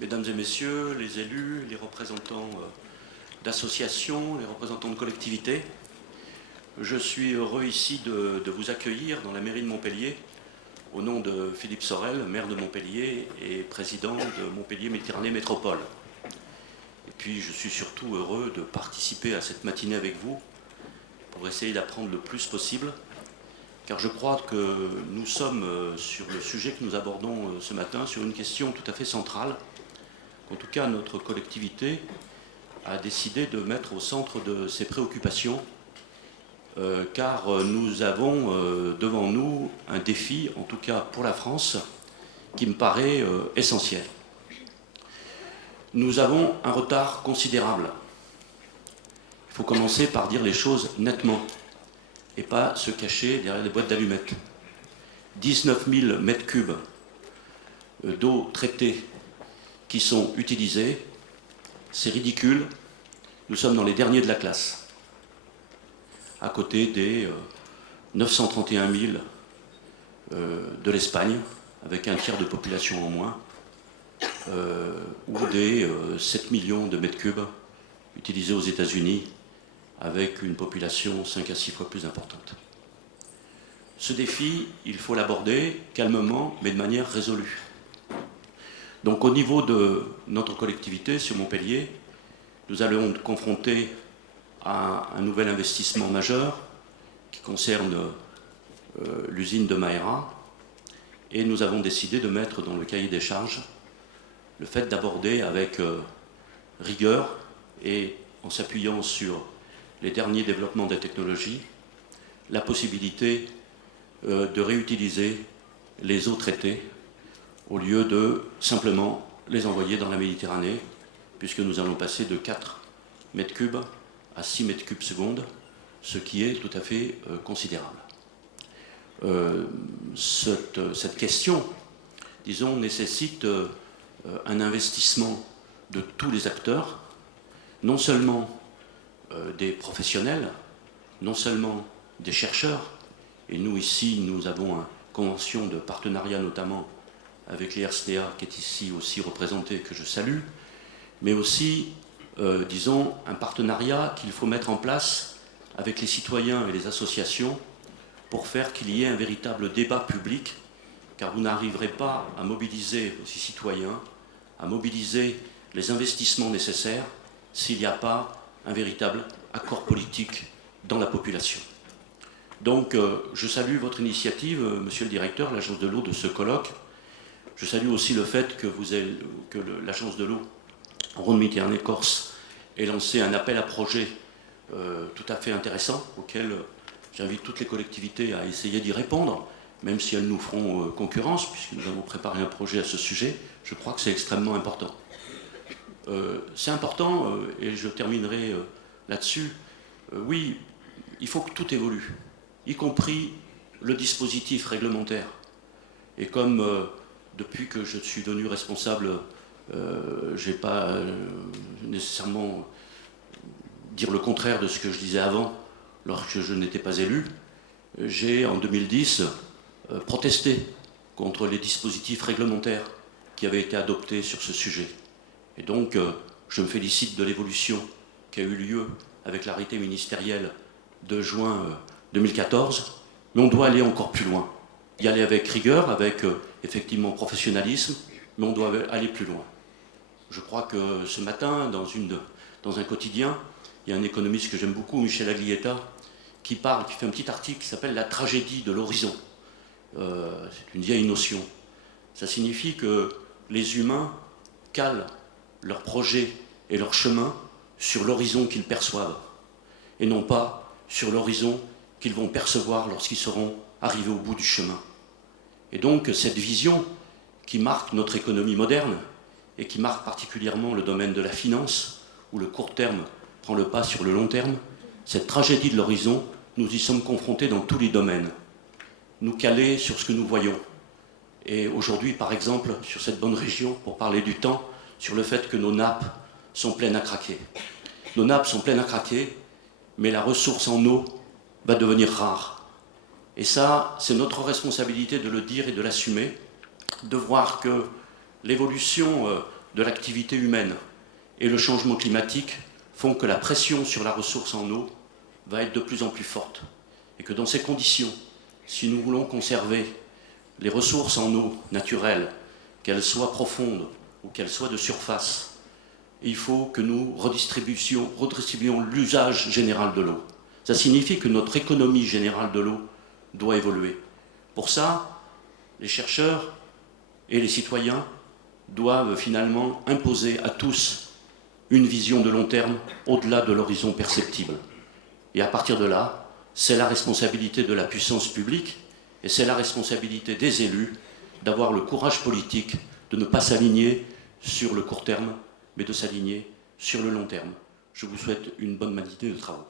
Mesdames et messieurs, les élus, les représentants d'associations, les représentants de collectivités, je suis heureux ici de vous accueillir dans la mairie de Montpellier au nom de Philippe Sorel, maire de Montpellier et président de Montpellier Méditerranée Métropole. Et puis je suis surtout heureux de participer à cette matinée avec vous pour essayer d'apprendre le plus possible, car je crois que nous sommes sur le sujet que nous abordons ce matin, sur une question tout à fait centrale, qu'en tout cas notre collectivité a décidé de mettre au centre de ses préoccupations, car nous avons devant nous un défi, en tout cas pour la France, qui me paraît essentiel. Nous avons un retard considérable. Il faut commencer par dire les choses nettement et pas se cacher derrière des boîtes d'allumettes. 19 000 mètres cubes d'eau traitée qui sont utilisés, c'est ridicule. Nous sommes dans les derniers de la classe, à côté des 931 000 de l'Espagne, avec un tiers de population en moins, ou des 7 millions de mètres cubes utilisés aux États-Unis, avec une population 5 à 6 fois plus importante. Ce défi, il faut l'aborder calmement, mais de manière résolue. Donc au niveau de notre collectivité, sur Montpellier, nous allons être confrontés à un nouvel investissement majeur qui concerne l'usine de Maera, et nous avons décidé de mettre dans le cahier des charges le fait d'aborder avec rigueur et en s'appuyant sur les derniers développements des technologies, la possibilité de réutiliser les eaux traitées au lieu de simplement les envoyer dans la Méditerranée, puisque nous allons passer de 4 mètres cubes à 6 mètres cubes secondes, ce qui est tout à fait considérable. Cette question, disons, nécessite un investissement de tous les acteurs, non seulement des professionnels, non seulement des chercheurs, et nous ici nous avons une convention de partenariat notamment avec l'IRSTEA qui est ici aussi représentée, que je salue, mais aussi, disons, un partenariat qu'il faut mettre en place avec les citoyens et les associations pour faire qu'il y ait un véritable débat public, car vous n'arriverez pas à mobiliser vos citoyens, à mobiliser les investissements nécessaires s'il n'y a pas un véritable accord politique dans la population. Donc je salue votre initiative, monsieur le directeur, l'agence de l'eau, de ce colloque. Je salue aussi le fait que l'agence de l'eau Rhône-Méditerranée Corse ait lancé un appel à projet tout à fait intéressant, auquel j'invite toutes les collectivités à essayer d'y répondre, même si elles nous feront concurrence, puisque nous avons préparé un projet à ce sujet. Je crois que c'est extrêmement important. C'est important, et je terminerai là-dessus, oui, il faut que tout évolue, y compris le dispositif réglementaire. Et comme depuis que je suis devenu responsable, je n'ai pas nécessairement dire le contraire de ce que je disais avant, lorsque je n'étais pas élu, j'ai en 2010 protesté contre les dispositifs réglementaires qui avaient été adoptés sur ce sujet. Et donc, je me félicite de l'évolution qui a eu lieu avec l'arrêté ministériel de juin 2014, mais on doit aller encore plus loin. Y aller avec rigueur, avec effectivement professionnalisme, mais on doit aller plus loin. Je crois que ce matin, dans un quotidien, il y a un économiste que j'aime beaucoup, Michel Aglietta, qui fait un petit article qui s'appelle « La tragédie de l'horizon ». C'est une vieille notion. Ça signifie que les humains calent leurs projets et leurs chemins sur l'horizon qu'ils perçoivent, et non pas sur l'horizon qu'ils vont percevoir lorsqu'ils seront arrivés au bout du chemin. Et donc cette vision qui marque notre économie moderne, et qui marque particulièrement le domaine de la finance, où le court terme prend le pas sur le long terme, cette tragédie de l'horizon, nous y sommes confrontés dans tous les domaines. Nous caler sur ce que nous voyons. Et aujourd'hui, par exemple, sur cette bonne région, pour parler du temps, sur le fait que nos nappes sont pleines à craquer. Nos nappes sont pleines à craquer, mais la ressource en eau va devenir rare. Et ça, c'est notre responsabilité de le dire et de l'assumer, de voir que l'évolution de l'activité humaine et le changement climatique font que la pression sur la ressource en eau va être de plus en plus forte. Et que dans ces conditions, si nous voulons conserver les ressources en eau naturelles, qu'elles soient profondes ou qu'elles soient de surface, il faut que nous redistribuions l'usage général de l'eau. Ça signifie que notre économie générale de l'eau doit évoluer. Pour ça, les chercheurs et les citoyens doivent finalement imposer à tous une vision de long terme au-delà de l'horizon perceptible. Et à partir de là, c'est la responsabilité de la puissance publique et c'est la responsabilité des élus d'avoir le courage politique de ne pas s'aligner sur le court terme, mais de s'aligner sur le long terme. Je vous souhaite une bonne matinée de travaux.